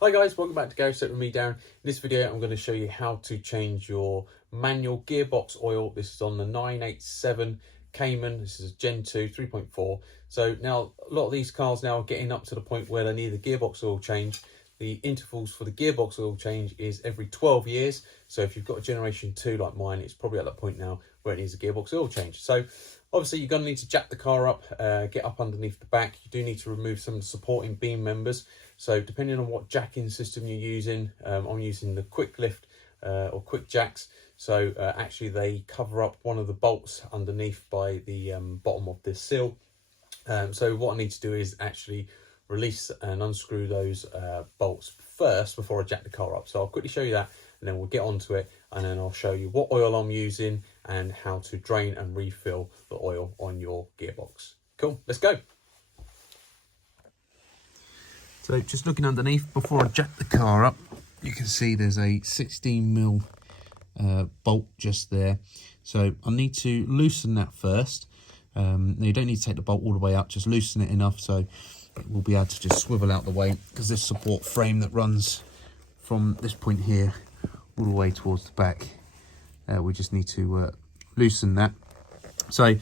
Hi guys, welcome back to Garage Set with me, Darren. In this video I'm going to show you how to change your manual gearbox oil. This is on the 987 Cayman. This is a Gen 2 3.4. So now a lot of these cars now are getting up to the point where they need a gearbox oil change. The intervals for the gearbox oil change is every 12 years. So if you've got a Generation 2 like mine, it's probably at that point now where it needs a gearbox oil change. So obviously you're going to need to jack the car up, get up underneath the back. You do need to remove some of the supporting beam members. So depending on what jacking system you're using, I'm using the quick lift or quick jacks. So actually they cover up one of the bolts underneath by the bottom of this sill. So what I need to do is actually release and unscrew those bolts first before I jack the car up. So I'll quickly show you that and then we'll get onto it, and then I'll show you what oil I'm using and how to drain and refill the oil on your gearbox. Cool, let's go. So just looking underneath before I jack the car up, you can see there's a 16mm bolt just there. So I need to loosen that first. Now you don't need to take the bolt all the way up, just loosen it enough so we'll be able to just swivel out the way, because this support frame that runs from this point here all the way towards the back, we just need to loosen that. So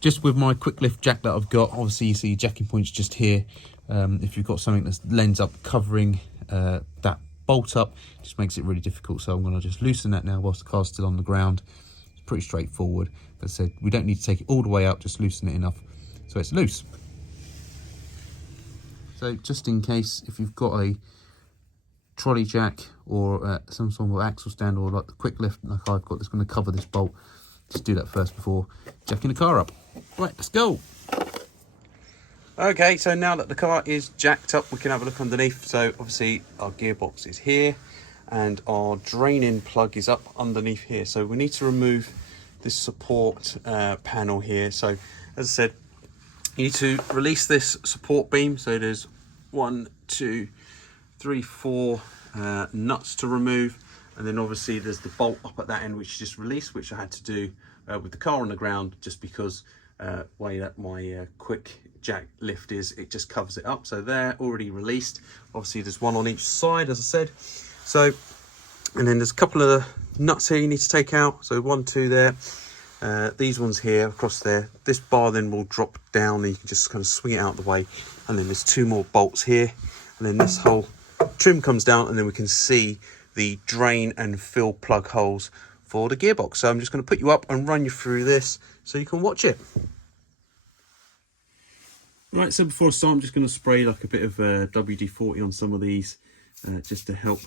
just with my quick lift jack that I've got, obviously you see jacking points just here. If you've got something that ends up covering that bolt up, it just makes it really difficult. So I'm going to just loosen that now whilst the car's still on the ground. It's pretty straightforward. As I said, we don't need to take it all the way up, just loosen it enough so it's loose. So just in case, if you've got a trolley jack or some sort of axle stand, or like the quick lift like I've got that's going to cover this bolt, just do that first before jacking the car up. Right, let's go. Okay, so now that the car is jacked up, we can have a look underneath. So obviously our gearbox is here and our draining plug is up underneath here. So we need to remove this support panel here. So as I said, you need to release this support beam. So there's 1, 2, 3, 4 nuts to remove, and then obviously there's the bolt up at that end which you just released, which I had to do with the car on the ground, just because way that my quick jack lift is, it just covers it up. So they're already released. Obviously there's one on each side, as I said. So, and then there's a couple of nuts here you need to take out. So 1, 2 there. These ones here across there. This bar then will drop down and you can just kind of swing it out of the way. And then there's 2 more bolts here, and then this whole trim comes down, and then we can see the drain and fill plug holes for the gearbox. So I'm just going to put you up and run you through this so you can watch it. Right, so before I start, I'm just going to spray like a bit of WD-40 on some of these, just to help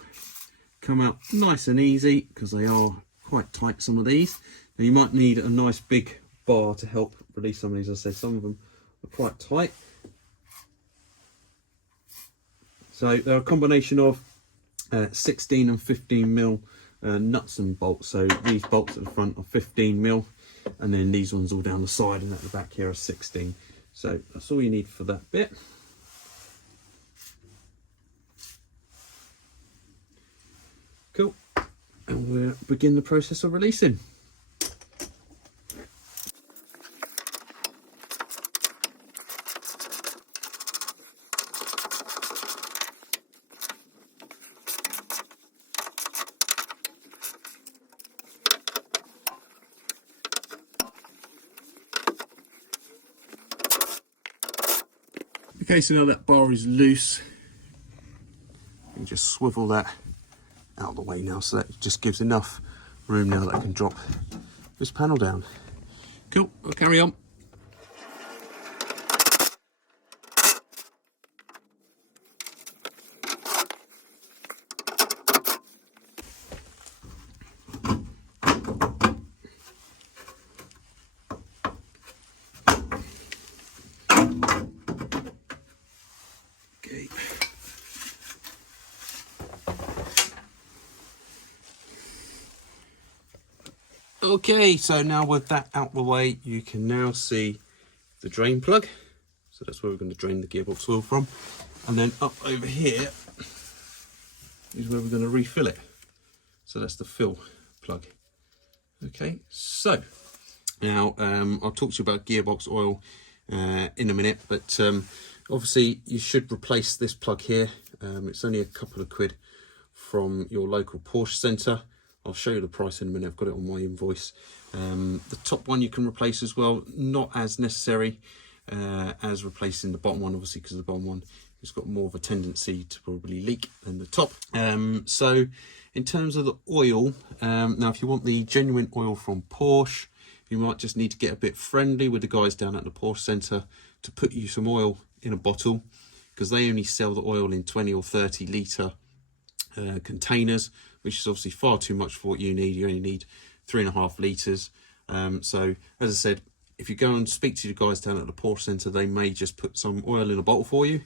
come out nice and easy, because they are quite tight, some of these. Now you might need a nice big bar to help release some of these. As I say, some of them are quite tight. So they're a combination of 16 and 15mm nuts and bolts. So these bolts at the front are 15mm, and then these ones all down the side and at the back here are 16. So that's all you need for that bit. Cool. And we'll begin the process of releasing. Okay, so now that bar is loose, you can just swivel that out of the way now, so that just gives enough room now that I can drop this panel down. Cool, we'll carry on. Okay, so now with that out the way, you can now see the drain plug. So that's where we're going to drain the gearbox oil from. And then up over here is where we're going to refill it. So that's the fill plug. Okay, so now I'll talk to you about gearbox oil in a minute, but obviously you should replace this plug here It's only a couple of quid from your local Porsche centre. I'll show you the price in a minute. I've got it on my invoice. The top one you can replace as well, not as necessary as replacing the bottom one, obviously, because the bottom one has got more of a tendency to probably leak than the top. So in terms of the oil, now if you want the genuine oil from Porsche, you might just need to get a bit friendly with the guys down at the Porsche centre to put you some oil in a bottle, because they only sell the oil in 20 or 30 litre containers, which is obviously far too much for what you need. You only need 3.5 litres. So as I said, if you go and speak to the guys down at the Porsche centre, they may just put some oil in a bottle for you.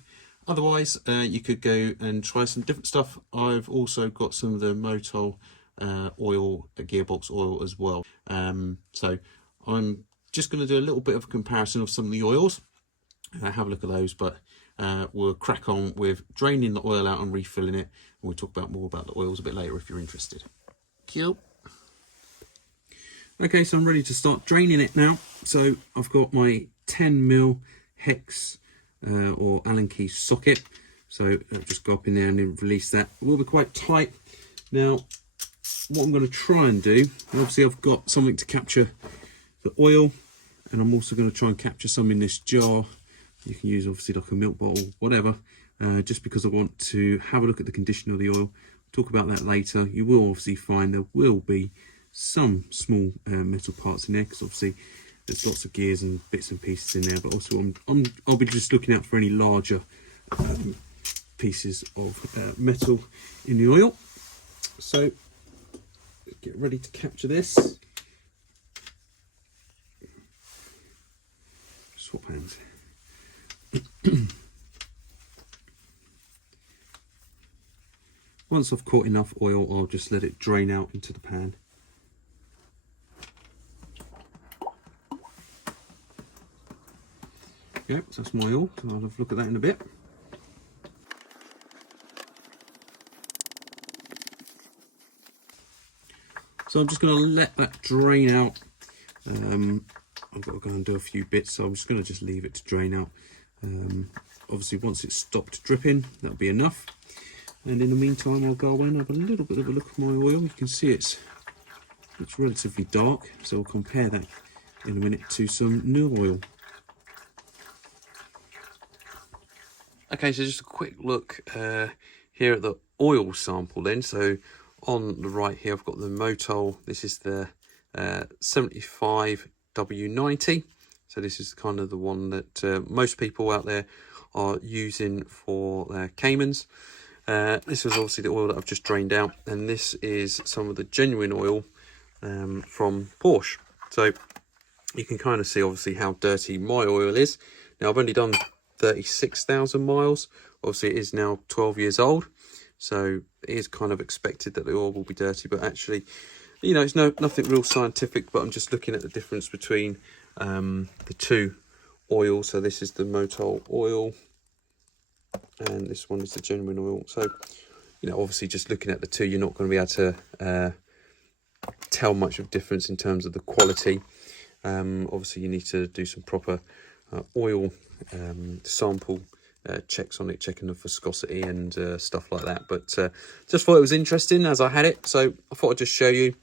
Otherwise, you could go and try some different stuff. I've also got some of the Motul oil, gearbox oil as well. So I'm just going to do a little bit of a comparison of some of the oils. Have a look at those, but we'll crack on with draining the oil out and refilling it. We'll talk more about the oils a bit later if you're interested. Cool. Okay, so I'm ready to start draining it now. So I've got my 10mm hex or Allen key socket. So I'll just go up in there and then release that. It will be quite tight. Now, what I'm going to try and do, obviously I've got something to capture the oil, and I'm also going to try and capture some in this jar. You can use obviously like a milk bottle, whatever, just because I want to have a look at the condition of the oil. We'll talk about that later. You will obviously find there will be some small metal parts in there, because obviously there's lots of gears and bits and pieces in there, but also I'll be just looking out for any larger pieces of metal in the oil. So get ready to capture this. Swap hands. Once I've caught enough oil, I'll just let it drain out into the pan. Yep, so that's my oil. So I'll have a look at that in a bit. So I'm just going to let that drain out. I've got to go and do a few bits, so I'm just going to just leave it to drain out. Obviously, once it's stopped dripping, that'll be enough. And in the meantime, I'll go away and have a little bit of a look at my oil. You can see it's relatively dark, so I'll compare that in a minute to some new oil. Okay, so just a quick look here at the oil sample then. So on the right here, I've got the Motul. This is the 75W90. So this is kind of the one that most people out there are using for their Caymans. This was obviously the oil that I've just drained out, and this is some of the genuine oil from Porsche. So you can kind of see obviously how dirty my oil is. Now I've only done 36,000 miles. Obviously it is now 12 years old, so it is kind of expected that the oil will be dirty, but actually, you know, it's nothing real scientific, but I'm just looking at the difference between the two oils. So this is the Motul oil and this one is the genuine oil. So, you know, obviously just looking at the two, you're not going to be able to tell much of difference in terms of the quality. Obviously you need to do some proper oil sample checks on it, checking the viscosity and stuff like that. But just thought it was interesting as I had it, so I thought I'd just show you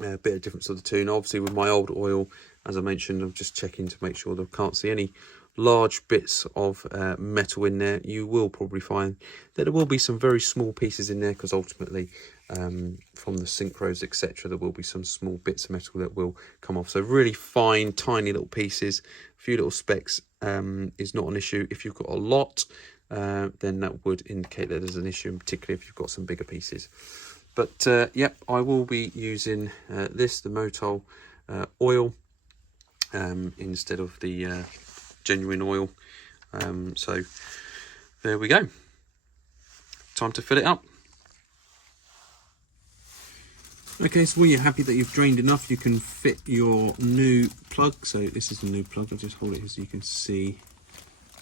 a bit of difference of the two. And obviously with my old oil, as I mentioned, I'm just checking to make sure that I can't see any large bits of metal in there. You will probably find that there will be some very small pieces in there, because ultimately from the synchros, etc., there will be some small bits of metal that will come off. So really fine, tiny little pieces, a few little specks is not an issue. If you've got a lot, then that would indicate that there's an issue, particularly if you've got some bigger pieces. But yep, I will be using the Motul oil instead of the genuine oil. So there we go. Time to fill it up. Okay, so when you're happy that you've drained enough, you can fit your new plug. So this is the new plug. I'll just hold it here so you can see.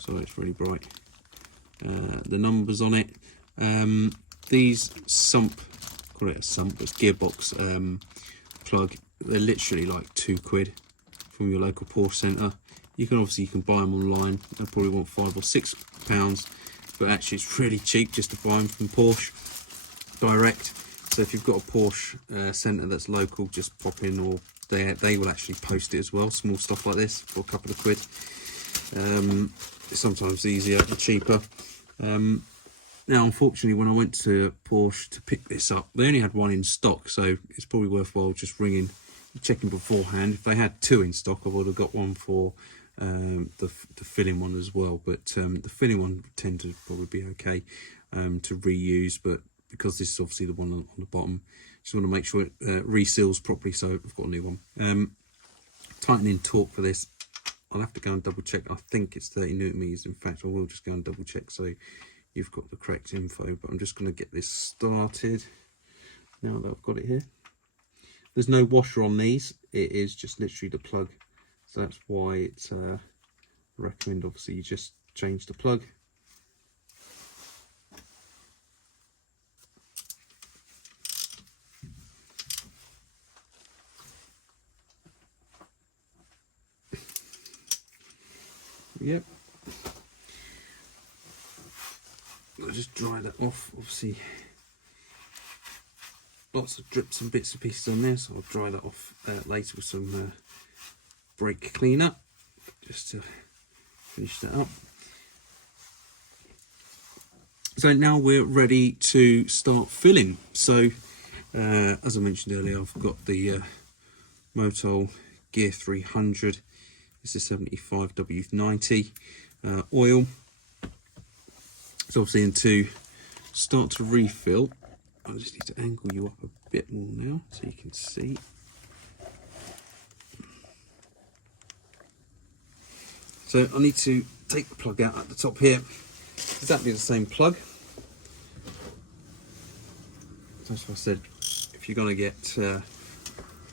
Sorry, it's really bright. The numbers on it. These sump, call it a sump, it's gearbox plug. They're literally like £2 from your local Porsche centre. You can buy them online. They probably want £5 or £6. but actually it's really cheap just to buy them from Porsche direct. So if you've got a Porsche centre that's local, just pop in, or they will actually post it as well, small stuff like this for a couple of quid. It's sometimes easier and cheaper. Now unfortunately when I went to Porsche to pick this up, they only had one in stock, so it's probably worthwhile just checking beforehand. If they had two in stock, I would have got one for the filling one as well, but the filling one would tend to probably be okay to reuse, but because this is obviously the one on the bottom, just want to make sure it reseals properly, so I've got a new one. Tightening torque for this, I'll have to go and double check. I think it's 30 newton meters. In fact, I will just go and double check so you've got the correct info, but I'm just going to get this started now that I've got it here. There's no washer on these, it is just literally the plug, so that's why it's recommend obviously you just change the plug. Yep. I'll just dry that off. Obviously, lots of drips and bits and pieces on there, so I'll dry that off later with some brake cleaner, just to finish that up. So now we're ready to start filling. So as I mentioned earlier, I've got the Motul Gear 300. This is 75W90 oil. So obviously, and to start to refill, I just need to angle you up a bit more now so you can see. So I need to take the plug out at the top here. Exactly the same plug. So as I said, if you're going to get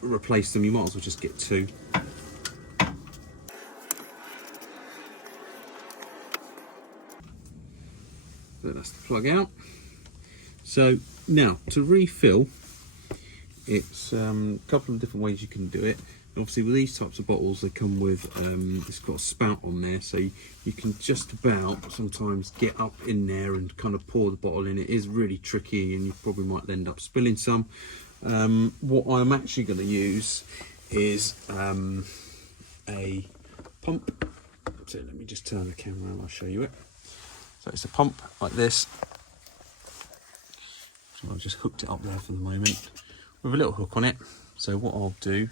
replace them, you might as well just get two. So that's the plug out. So now to refill, it's a couple of different ways you can do it. Obviously with these types of bottles, they come with it's got a spout on there, so you can just about sometimes get up in there and kind of pour the bottle in. It is really tricky and you probably might end up spilling some. What I'm actually going to use is a pump. So let me just turn the camera and I'll show you it. So it's a pump like this. So I've just hooked it up there for the moment with a little hook on it. So what I'll do,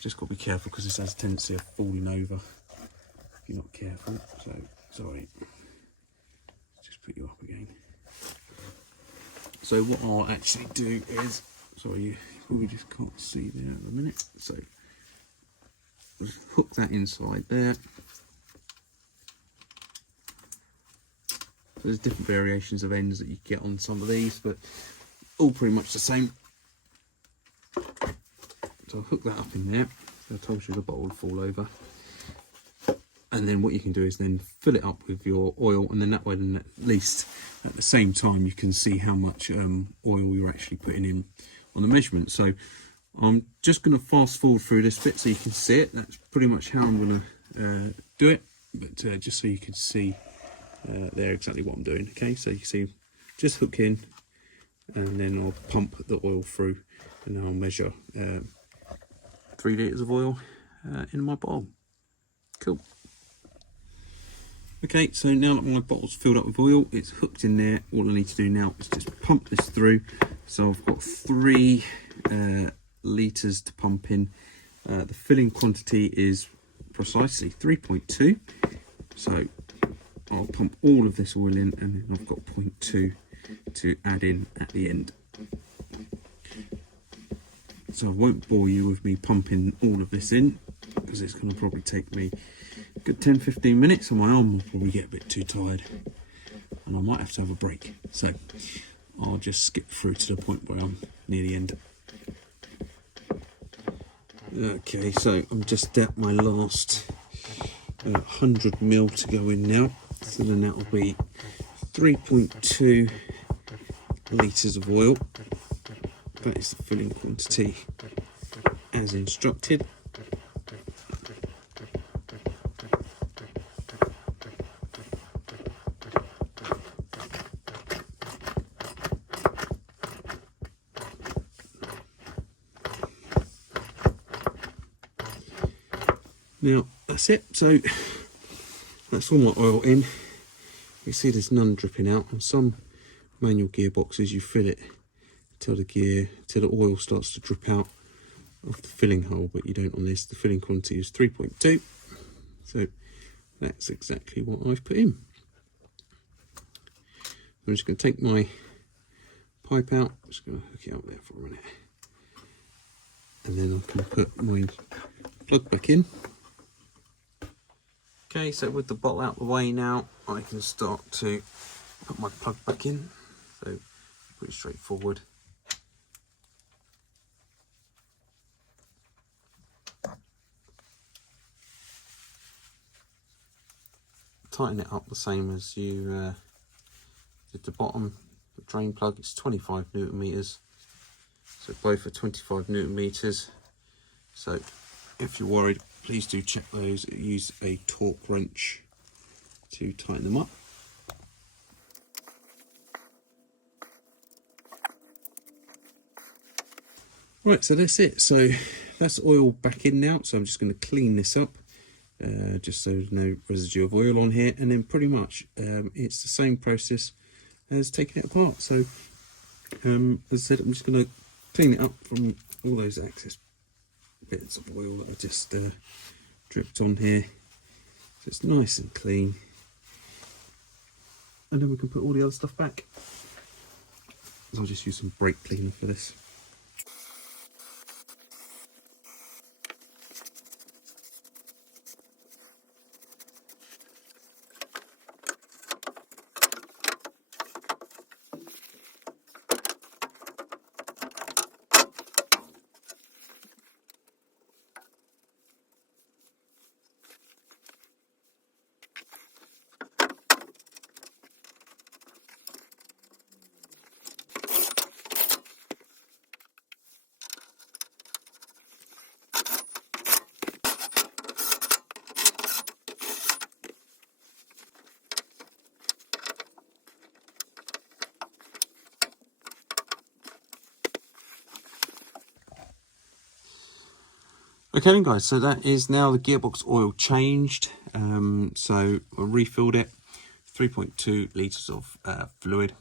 just got to be careful because this has a tendency of falling over if you're not careful. So sorry, just put you up again. So what I'll actually do is, sorry, you probably just can't see there at the minute. So just hook that inside there. There's different variations of ends that you get on some of these, but all pretty much the same. So I'll hook that up in there. So I told you the bottle would fall over. And then what you can do is then fill it up with your oil, and then that way then at least at the same time you can see how much oil you're actually putting in on the measurement. So I'm just going to fast forward through this bit so you can see it. That's pretty much how I'm going to do it, but just so you can see there exactly what I'm doing. Okay, so you can see, just hook in and then I'll pump the oil through, and then I'll measure 3 litres of oil in my bottle. Cool. Okay, so now that my bottle's filled up with oil, it's hooked in there. All I need to do now is just pump this through. So I've got 3 litres to pump in. The filling quantity is precisely 3.2. So I'll pump all of this oil in, and then I've got 0.2 to add in at the end. So I won't bore you with me pumping all of this in, because it's going to probably take me a good 10-15 minutes, and my arm will probably get a bit too tired and I might have to have a break. So I'll just skip through to the point where I'm near the end. Okay, so I'm just at my last 100 ml to go in now. So then that will be 3.2 litres of oil. That is the filling quantity as instructed. Now that's it. So that's all my oil in. You see there's none dripping out. On some manual gearboxes you fill it till the oil starts to drip out of the filling hole, but you don't on this. The filling quantity is 3.2, so that's exactly what I've put in. I'm just going to take my pipe out, I'm just going to hook it up there for a minute, and then I can put my plug back in. Okay, so with the bottle out the way now, I can start to put my plug back in. So pretty straightforward. Tighten it up the same as you did the bottom. The drain plug is 25 Newton meters, so both are 25 Newton meters. So if you're worried, please do check those. Use a torque wrench to tighten them up. Right, so that's it. So that's oil back in now. So I'm just going to clean this up, just so there's no residue of oil on here. And then pretty much it's the same process as taking it apart. So as I said, I'm just going to clean it up from all those excess bits of oil that I just dripped on here, so it's nice and clean, and then we can put all the other stuff back. So I'll just use some brake cleaner for this. Okay then guys, so that is now the gearbox oil changed. So I refilled it, 3.2 litres of fluid.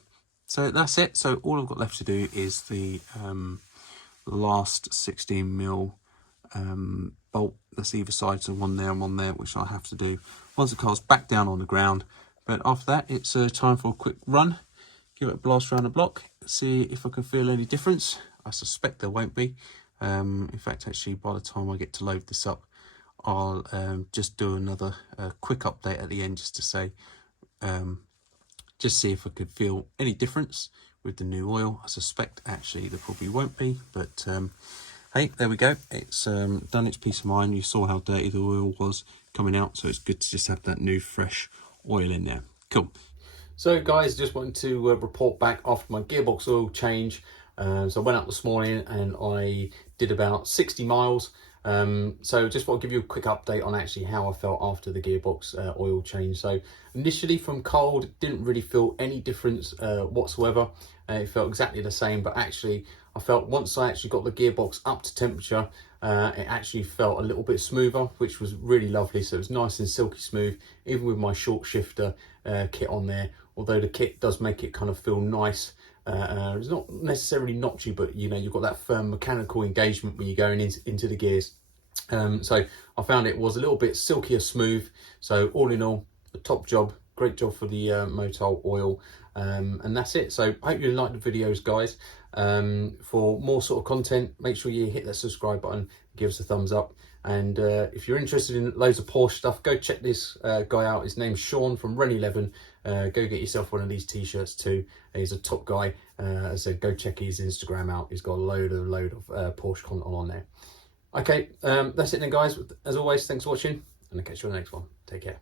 So that's it. So all I've got left to do is the last 16mm bolt that's either side, so one there and one there, which I have to do once the car's back down on the ground. But after that, it's time for a quick run, give it a blast around the block, see if I can feel any difference. I suspect there won't be. In fact, actually, by the time I get to load this up, I'll just do another quick update at the end, just to say, just see if I could feel any difference with the new oil. I suspect actually there probably won't be, but hey, there we go. It's done its peace of mind. You saw how dirty the oil was coming out, so it's good to just have that new fresh oil in there. Cool. So guys, just wanted to report back after my gearbox oil change. So I went out this morning and I did about 60 miles. So just want to give you a quick update on actually how I felt after the gearbox oil change. So initially from cold, didn't really feel any difference whatsoever. It felt exactly the same, but actually I felt once I actually got the gearbox up to temperature, it actually felt a little bit smoother, which was really lovely. So it was nice and silky smooth, even with my short shifter kit on there. Although the kit does make it kind of feel nice. It's not necessarily notchy, but you know, you've got that firm mechanical engagement when you're going into the gears. So I found it was a little bit silkier smooth. So all in all, a top job, great job for the Motul oil. And that's it. So I hope you like the videos, guys. For more sort of content, make sure you hit that subscribe button, give us a thumbs up. And if you're interested in loads of Porsche stuff, go check this guy out. His name's Sean from Ren 11. Go get yourself one of these t-shirts too. He's a top guy. As I said, go check his Instagram out. He's got a load of Porsche content on there. Okay, that's it then, guys. As always, thanks for watching, and I'll catch you on the next one. Take care.